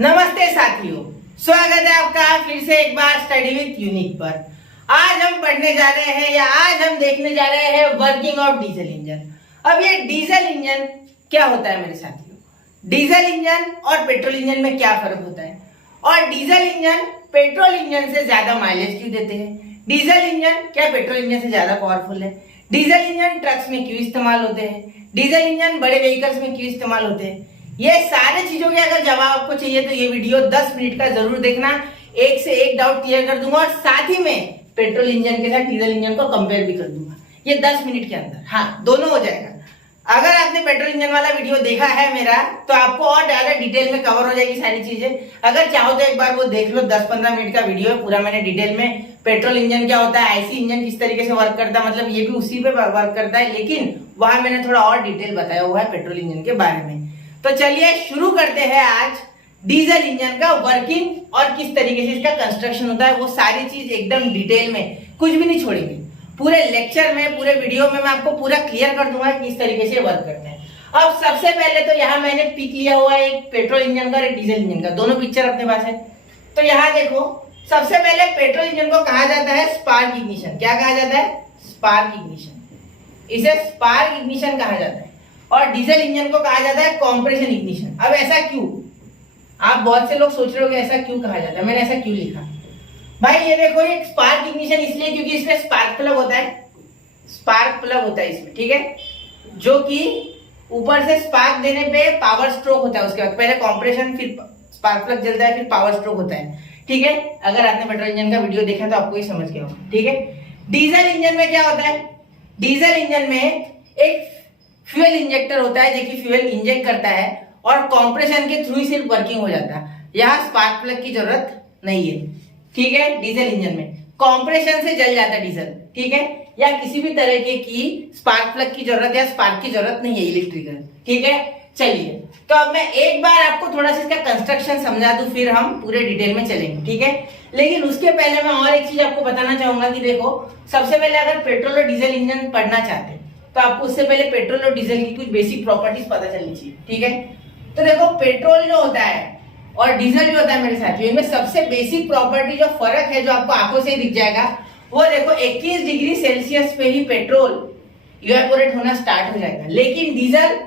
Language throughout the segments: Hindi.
नमस्ते साथियों, स्वागत है आपका फिर से एक बार स्टडी विथ यूनिक पर। आज हम पढ़ने जा रहे हैं या आज हम देखने जा रहे हैं वर्किंग ऑफ डीजल इंजन। अब ये डीजल इंजन क्या होता है मेरे साथियों? डीजल इंजन और पेट्रोल इंजन में क्या फर्क होता है, और डीजल इंजन पेट्रोल इंजन से ज्यादा माइलेज क्यों देते हैं? डीजल इंजन क्या पेट्रोल इंजन से ज्यादा पावरफुल है? डीजल इंजन ट्रक्स में क्यों इस्तेमाल होते हैं? डीजल इंजन बड़े व्हीकल्स में क्यों इस्तेमाल होते हैं? ये सारे चीजों के अगर जवाब आपको चाहिए तो ये वीडियो 10 मिनट का जरूर देखना। एक से एक डाउट क्लियर कर दूंगा और साथ ही में पेट्रोल इंजन के साथ डीजल इंजन को कंपेयर भी कर दूंगा ये 10 मिनट के अंदर। हाँ, दोनों हो जाएगा। अगर आपने पेट्रोल इंजन वाला वीडियो देखा है मेरा तो आपको और ज्यादा डिटेल में कवर हो जाएगी सारी चीजें। अगर चाहो तो एक बार वो देख लो, 10-15 मिनट का वीडियो है पूरा। मैंने डिटेल में पेट्रोल इंजन क्या होता है, आईसी इंजन किस तरीके से वर्क करता है, मतलब ये भी उसी पे वर्क करता है, लेकिन वहां मैंने थोड़ा और डिटेल बताया हुआ है पेट्रोल इंजन के बारे में। तो चलिए शुरू करते हैं आज डीजल इंजन का वर्किंग और किस तरीके से इसका कंस्ट्रक्शन होता है, वो सारी चीज एकदम डिटेल में, कुछ भी नहीं छोड़ेंगे। पूरे लेक्चर में, पूरे वीडियो में मैं आपको पूरा क्लियर कर दूंगा कि किस तरीके से वर्क करते हैं। अब सबसे पहले तो यहाँ मैंने पिक लिया हुआ है एक पेट्रोल इंजन का और एक डीजल इंजन का, दोनों पिक्चर अपने पास है। तो यहाँ देखो, सबसे पहले पेट्रोल इंजन को कहा जाता है स्पार्क इग्निशन। क्या कहा जाता है? Spark ignition. इसे स्पार्क इग्निशन कहा जाता है। और डीजल इंजन को कहा जाता है कॉम्प्रेशन इग्निशन। अब ऐसा क्यों? आप बहुत से लोग सोच रहे हो कि ऐसा क्यों कहा जाता है, मैंने ऐसा क्यों लिखा। भाई ये देखो, ये स्पार्क इग्निशन इसलिए क्योंकि इसमें स्पार्क प्लग होता है। स्पार्क प्लग होता है इसमें, ठीक है, जो कि ऊपर से स्पार्क देने पे पावर स्ट्रोक होता है। उसके बाद पहले कॉम्प्रेशन, फिर स्पार्क प्लग जलता है, फिर पावर स्ट्रोक होता है, ठीक है। अगर आपने पेट्रोल इंजन का वीडियो देखा तो आपको ये समझ गया होगा, ठीक है। डीजल इंजन में क्या होता है? डीजल इंजन में एक फ्यूल इंजेक्टर होता है जो कि फ्यूल इंजेक्ट करता है और कंप्रेशन के थ्रू ही सिर्फ वर्किंग हो जाता है। यहाँ स्पार्क प्लग की जरूरत नहीं है, ठीक है। डीजल इंजन में कंप्रेशन से जल जाता है डीजल, ठीक है, या किसी भी तरह की स्पार्क प्लग की जरूरत या स्पार्क की जरूरत नहीं है इलेक्ट्रिकल, ठीक है। चलिए, तो अब मैं एक बार आपको थोड़ा सा इसका कंस्ट्रक्शन समझा दूं, फिर हम पूरे डिटेल में चलेंगे, ठीक है। लेकिन उसके पहले मैं और एक चीज आपको बताना चाहूंगा कि देखो, सबसे पहले अगर पेट्रोल और डीजल इंजन पढ़ना चाहते हैं तो आपको उससे पहले पेट्रोल और डीजल की कुछ बेसिक प्रॉपर्टीज पता चलनी चाहिए, ठीक है। तो देखो, पेट्रोल जो होता है और डीजल जो होता है मेरे साथियों, इनमें सबसे बेसिक प्रॉपर्टी जो फर्क है, जो आपको आंखों से ही दिख जाएगा, वो देखो 21 डिग्री सेल्सियस पे ही पेट्रोल इवेपोरेट होना स्टार्ट हो जाएगा, लेकिन डीजल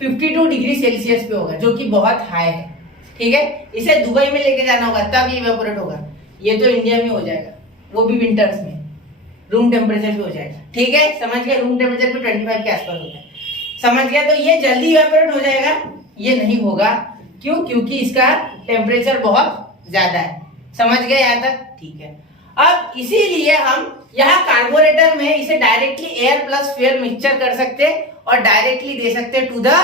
52 डिग्री सेल्सियस पे होगा, जो कि बहुत हाई है, ठीक है। इसे दुबई में लेके जाना होगा तब ये इवेपोरेट होगा। ये तो इंडिया में हो जाएगा, वो भी विंटर्स में, रूम टेम्परेचर पे हो जाएगा, ठीक है। समझ गया? रूम टेम्परेचर पे 25 के आसपास होता है, समझ गया? तो ये जल्दी इवेपोरेट हो जाएगा, ये नहीं होगा। क्यों? क्योंकि इसका टेम्परेचर बहुत ज्यादा है। समझ गए यहाँ तक? ठीक है। अब इसीलिए हम यहाँ कार्बोरेटर में इसे directly air plus fuel mixture कर सकते और डायरेक्टली दे सकते to the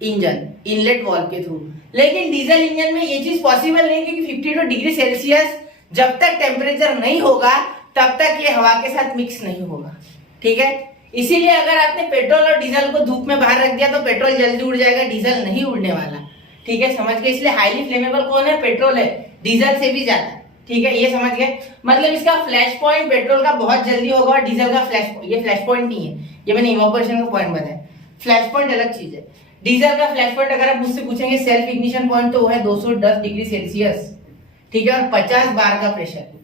engine inlet valve के थ्रू। लेकिन डीजल इंजन में ये चीज पॉसिबल नहीं, क्योंकि 52 डिग्री सेल्सियस जब तक टेम्परेचर नहीं होगा तब तक ये हवा के साथ मिक्स नहीं होगा, ठीक है। इसीलिए अगर आपने पेट्रोल और डीजल को धूप में बाहर रख दिया तो पेट्रोल जल्दी उड़ जाएगा, डीजल नहीं उड़ने वाला, ठीक है। समझ गए? इसलिए हाईली फ्लेमेबल कौन है? पेट्रोल है, डीजल से भी ज्यादा, ठीक है। ये समझ गए? मतलब इसका फ्लैश पॉइंट पेट्रोल का बहुत जल्दी होगा और डीजल का ये फ्लैश पॉइंट नहीं है, ये मैंने इवेपोरेशन का पॉइंट बताया। फ्लैश पॉइंट अलग चीज है। डीजल का फ्लैश पॉइंट अगर आप मुझसे पूछेंगे सेल्फ इग्निशन पॉइंट, तो वो है 210 डिग्री सेल्सियस, ठीक है, और 50 बार का प्रेशर।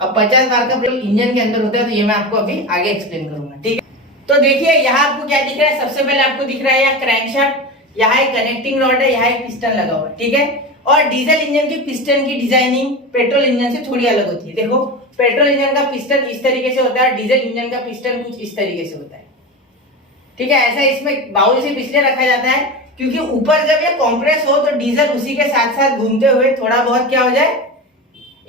अब 50 बार का प्रेशर इंजन के अंदर होता है, तो ये मैं आपको अभी आगे एक्सप्लेन करूंगा, ठीक है। तो देखिए, यहाँ आपको क्या दिख रहा है? सबसे पहले आपको दिख रहा है यहाँ क्रैंकशाफ्ट, यहाँ एक कनेक्टिंग रॉड है, यहाँ एक पिस्टन लगा हुआ है, ठीक है। और डीजल इंजन की पिस्टन की डिजाइनिंग पेट्रोल इंजन से थोड़ी अलग होती है। देखो, पेट्रोल इंजन का पिस्टन इस तरीके से होता है, डीजल इंजन का पिस्टन कुछ इस तरीके से होता है, ठीक है। ऐसा इसमें बाउल से पिछले रखा जाता है क्योंकि ऊपर जब ये कॉम्प्रेस हो तो डीजल उसी के साथ साथ घूमते हुए थोड़ा बहुत क्या हो जाए,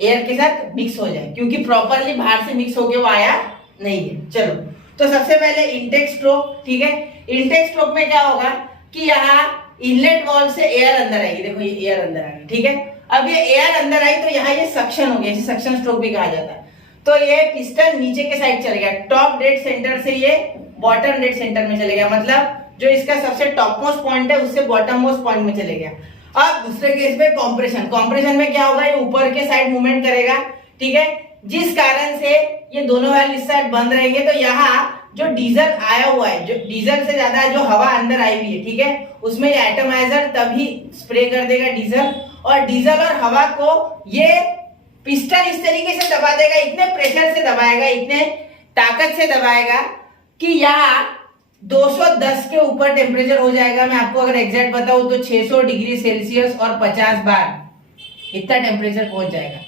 एयर के साथ मिक्स हो जाए, क्योंकि प्रॉपरली बाहर से मिक्स होके वो आया नहीं है। चलो, तो सबसे पहले इनटेक स्ट्रोक, ठीक है। इनटेक स्ट्रोक में क्या होगा कि यहाँ इनलेट वाल्व से एयर अंदर आएगी। देखो, ये एयर अंदर आ गई, ठीक है। अब ये एयर अंदर आई तो यहाँ ये सक्शन हो गया, इसे सक्शन स्ट्रोक भी कहा जाता है। तो ये पिस्टन नीचे के साइड चले गया, टॉप डेड सेंटर से ये बॉटम डेड सेंटर में चले गया, मतलब जो इसका सबसे टॉप मोस्ट पॉइंट है उससे बॉटम मोस्ट पॉइंट में चले गया। अब दूसरे केस में कॉम्प्रेशन, कॉम्प्रेशन में क्या होगा, ये ऊपर के साइड मूवमेंट करेगा, ठीक है, जिस कारण से ये दोनों वाल्व इस साइड बंद रहेंगे। तो यहाँ जो डीजल आया हुआ है, जो डीजल से ज्यादा जो हवा अंदर आई हुई है, ठीक है, उसमें ये एटमाइजर तभी स्प्रे कर देगा डीजल, और डीजल और हवा को ये पिस्टन इस तरीके से दबा देगा, इतने प्रेशर से दबाएगा, इतने ताकत से दबाएगा कि यहाँ 210 के ऊपर टेम्परेचर हो जाएगा। मैं आपको अगर एग्जैक्ट बताऊं तो 600 डिग्री सेल्सियस और 50 बार इतना टेम्परेचर पहुंच जाएगा,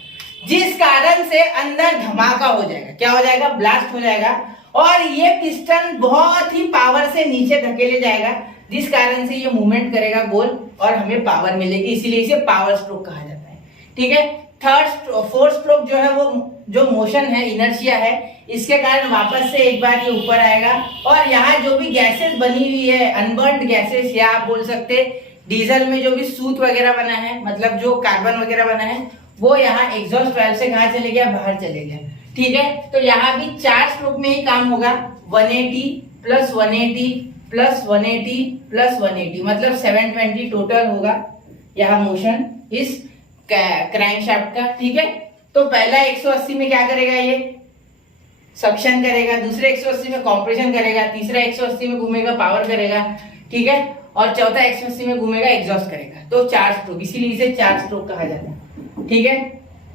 जिस कारण से अंदर धमाका हो जाएगा। क्या हो जाएगा? ब्लास्ट हो जाएगा, और ये पिस्टन बहुत ही पावर से नीचे धकेले जाएगा, जिस कारण से ये मूवमेंट करेगा गोल और हमें पावर मिलेगी, इसीलिए इसे पावर स्ट्रोक कहा जाता है। ठीक है। फोर्थ स्ट्रोक जो है वो जो मोशन है, इनर्शिया है, इसके कारण वापस से एक बार ये ऊपर आएगा, और यहाँ जो भी गैसेस बनी हुई है, अनबर्न्ड गैसेस, या आप बोल सकते डीजल में जो भी सूत वगैरह बना है, मतलब जो कार्बन वगैरह बना है, वो यहाँ एग्जॉस्ट वाल्व से कहाँ चले गया? बाहर चले गया। ठीक है। तो यहाँ भी 4 स्ट्रोक में ही काम होगा, 180 प्लस 180 प्लस 180 प्लस 180, मतलब 720 टोटल होगा यहाँ मोशन इस क्रैंकशाफ्ट का। ठीक है। तो पहला 180 में क्या करेगा? ये सक्शन करेगा, दूसरे 180 में कॉम्प्रेशन करेगा, तीसरा 180 में घूमेगा, पावर करेगा। ठीक है। और चौथा 180 में घूमेगा, एग्जॉस्ट करेगा। तो 4 स्ट्रोक, इसीलिए इसे 4 स्ट्रोक कहा जाता है। ठीक है,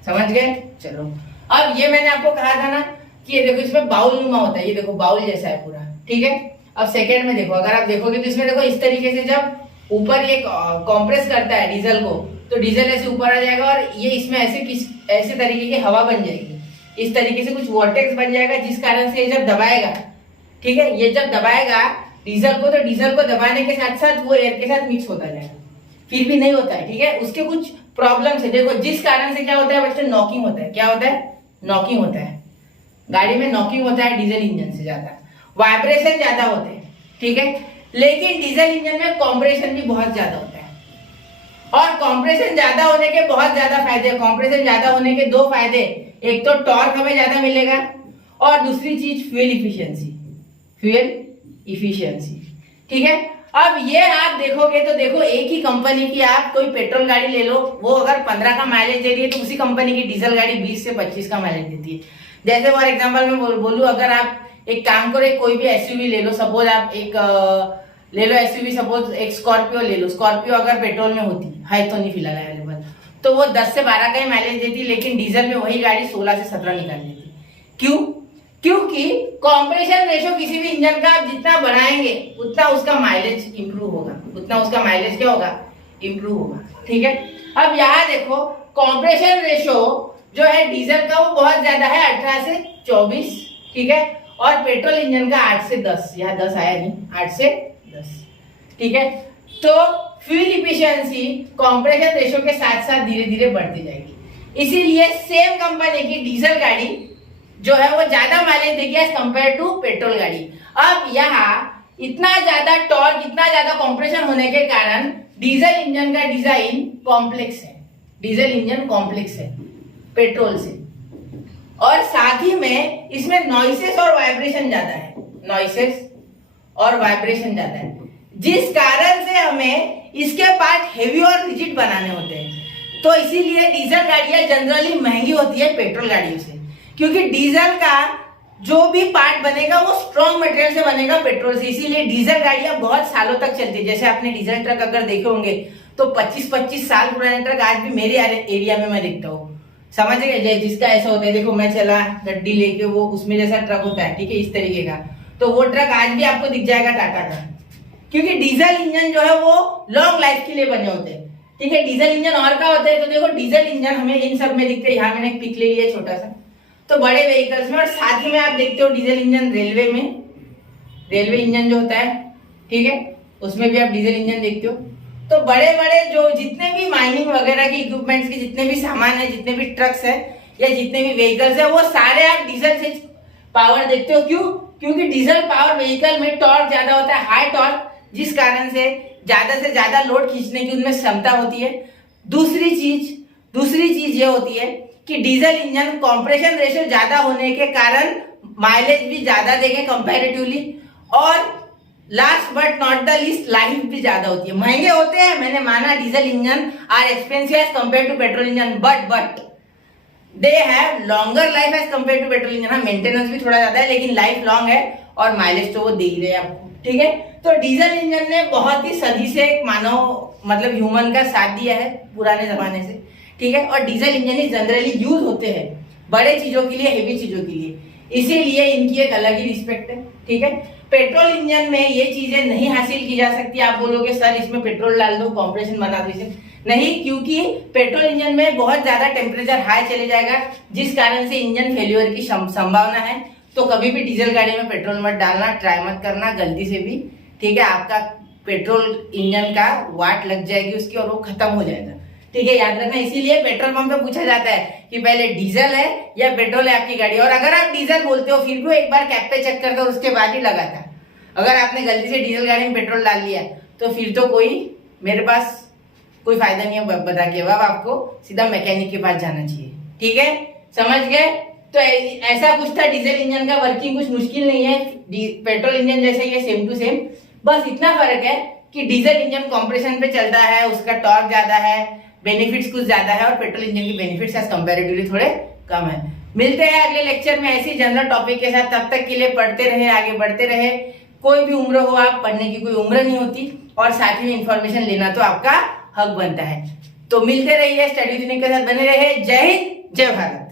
समझ गए? चलो, अब ये मैंने आपको कहा था ना कि ये देखो इसमें बाउल नुमा होता है, ये देखो बाउल जैसा है पूरा। ठीक है। अब सेकेंड में देखो, अगर आप देखोगे तो इसमें देखो इस तरीके से जब ऊपर ये कॉम्प्रेस करता है डीजल को, तो डीजल ऐसे ऊपर आ जाएगा, और ये इसमें ऐसे तरीके की हवा बन जाएगी, इस तरीके से कुछ वोर्टेक्स बन जाएगा, जिस कारण से ये जब दबाएगा, ठीक है, ये जब दबाएगा डीजल को, तो डीजल को दबाने के साथ साथ वो एयर के साथ मिक्स होता जाएगा, फिर भी नहीं होता है। ठीक है। उसके कुछ प्रॉब्लम्स है, देखो जिस कारण से क्या होता है बच्चों? नॉकिंग होता है। क्या होता है? नॉकिंग होता है। गाड़ी में नॉकिंग होता है डीजल इंजन से ज्यादा, वाइब्रेशन ज्यादा होते हैं। ठीक है। लेकिन डीजल इंजन में कॉम्प्रेशन भी बहुत ज्यादा होता है, और कॉम्प्रेशन ज्यादा होने के बहुत ज्यादा फायदे। कॉम्प्रेशन ज्यादा होने के 2 फायदे, एक तो टॉर्क हमें ज्यादा मिलेगा, और दूसरी चीज फ्यूल इफिशियंसी। ठीक है। अब ये आप देखोगे तो देखो एक ही कंपनी की आप कोई पेट्रोल गाड़ी ले लो, वो अगर 15 का माइलेज दे रही है, तो उसी कंपनी की डीजल गाड़ी 20 से 25 का माइलेज देती है। जैसे फॉर एग्जांपल मैं बोलूं, अगर आप एक काम करो, कोई भी एसयूवी ले लो, सपोज आप एक ले लो एसयूवी, सपोज एक स्कॉर्पियो ले लो। स्कॉर्पियो अगर पेट्रोल में होती है तो नहीं फिलहाल अवेलेबल, तो वो 10 से 12 का ही माइलेज देती, लेकिन डीजल में वही गाड़ी 16 से 17 निकाल देती। क्यों? क्योंकि कॉम्प्रेशन रेशो किसी भी इंजन का आप जितना बढ़ाएंगे उतना उसका माइलेज इंप्रूव होगा, उतना उसका माइलेज क्या होगा? इंप्रूव होगा। ठीक है। अब यहाँ देखो कॉम्प्रेशन रेशो जो है डीजल का वो बहुत ज्यादा है, 18 से 24। ठीक है। और पेट्रोल इंजन का 8 से 10, यहाँ 10 आया नहीं, 8 से 10। ठीक है। तो फ्यूल इफिशियंसी कॉम्प्रेशन रेशो के साथ साथ धीरे धीरे बढ़ती जाएगी, इसीलिए सेम कंपनी की डीजल गाड़ी जो है वो ज्यादा माइलेज देगी एज कंपेयर टू पेट्रोल गाड़ी। अब यहाँ इतना ज्यादा टॉर्क, इतना ज्यादा कॉम्प्रेशन होने के कारण डीजल इंजन का डिजाइन कॉम्प्लेक्स है, डीजल इंजन कॉम्प्लेक्स है पेट्रोल से, और साथ ही में इसमें नॉइसेस और वाइब्रेशन ज्यादा है, नॉइसेस और वाइब्रेशन ज्यादा है, जिस कारण से हमें इसके पार्ट हेवी और रिजिड बनाने होते हैं। तो इसीलिए डीजल गाड़ियां जनरली महंगी होती है पेट्रोल गाड़ियों से, क्योंकि डीजल का जो भी पार्ट बनेगा वो स्ट्रॉन्ग मटेरियल से बनेगा पेट्रोल से, इसीलिए डीजल गाड़ियां बहुत सालों तक चलती है। जैसे आपने डीजल ट्रक अगर देखे होंगे तो 25-25 साल पुराने ट्रक आज भी मेरे एरिया में मैं देखता हूँ, समझ गए? जिसका ऐसा होता है, देखो मैं चला गड्डी लेके, वो उसमें जैसा ट्रक होता है, ठीक है, इस तरीके का, तो वो ट्रक आज भी आपको दिख जाएगा टाटा का, क्योंकि डीजल इंजन जो है वो लॉन्ग लाइफ के लिए बने होते हैं। ठीक है। डीजल इंजन और क्या होता है, तो देखो डीजल इंजन हमें इन सब में दिखते हैं। यहाँ मैंने एक पिक ले लिया छोटा सा, तो बड़े व्हीकल्स में, और साथ ही में आप देखते हो डीजल इंजन रेलवे में, रेलवे इंजन जो होता है, ठीक है, उसमें भी आप डीजल इंजन देखते हो। तो बड़े बड़े जो जितने भी माइनिंग वगैरह की इक्विपमेंट्स के जितने भी सामान है, जितने भी ट्रक्स है या जितने भी व्हीकल्स है, वो सारे आप डीजल से पावर देखते हो। क्यों? क्योंकि डीजल पावर व्हीकल में टॉर्क ज्यादा होता है, हाई टॉर्क, जिस कारण से ज्यादा लोड खींचने की उनमें क्षमता होती है। दूसरी चीज ये होती है कि डीजल इंजन कॉम्प्रेशन रेशियो ज्यादा होने के कारण माइलेज भी ज्यादा देंगे कंपैरेटिवली, और last but not the least life भी ज्यादा होती है। महंगे होते हैं, मैंने माना diesel engine are expensive as compare to petrol engine, but they have longer life as compare to petrol engine. हाँ, मेंटेनेंस भी थोड़ा ज्यादा है, लेकिन लाइफ लॉन्ग है, और माइलेज तो वो दे ही रहे हैं आपको। ठीक है। तो डीजल इंजन ने बहुत ही सदी से एक मानव मतलब ह्यूमन का साथ दिया है पुराने जमाने से, ठीक है। और डीजल इंजन ही जनरली यूज होते हैं बड़े चीजों के लिए, हेवी चीजों के लिए, इसीलिए इनकी एक अलग ही रिस्पेक्ट है, ठीक है। पेट्रोल इंजन में ये चीजें नहीं हासिल की जा सकती। आप बोलोगे सर इसमें पेट्रोल डाल दो, कॉम्प्रेशन बना दो, इसे नहीं, क्योंकि पेट्रोल इंजन में बहुत ज्यादा टेम्परेचर हाई चले जाएगा, जिस कारण से इंजन फेल्योर की संभावना है। तो कभी भी डीजल गाड़ी में पेट्रोल मत डालना, ट्राई मत करना गलती से भी, ठीक है। आपका पेट्रोल इंजन का वाट लग जाएगी उसकी और वो खत्म हो जाएगा, ठीक है, याद रखना। इसीलिए पेट्रोल पंप पे पूछा जाता है कि पहले डीजल है या पेट्रोल है आपकी गाड़ी, और अगर आप डीजल बोलते हो फिर भी एक बार कैप पे चेक करके उसके बाद ही लगाता। अगर आपने गलती से डीजल गाड़ी में पेट्रोल डाल लिया तो फिर तो कोई मेरे पास कोई फायदा नहीं है बता के, अब आपको सीधा मैकेनिक के पास जाना चाहिए, ठीक है, समझ गए। तो ऐसा कुछ था डीजल इंजन का वर्किंग, कुछ मुश्किल नहीं है, पेट्रोल इंजन जैसे ही है, सेम टू सेम। बस इतना फर्क है कि डीजल इंजन कंप्रेशन पे चलता है, उसका टॉर्क ज्यादा है, बेनिफिट्स कुछ ज्यादा है, और petrol engine key benefits as comparatively थोड़े कम है। मिलते हैं अगले लेक्चर में ऐसी जनरल टॉपिक के साथ, तब तक के लिए पढ़ते रहे, आगे बढ़ते रहे। कोई भी उम्र हो, आप पढ़ने की कोई उम्र नहीं होती, और साथ ही में इंफॉर्मेशन लेना तो आपका हक बनता है। तो मिलते रहिए, स्टडी यूनिक के साथ बने रहे। जय हिंद, जय भारत।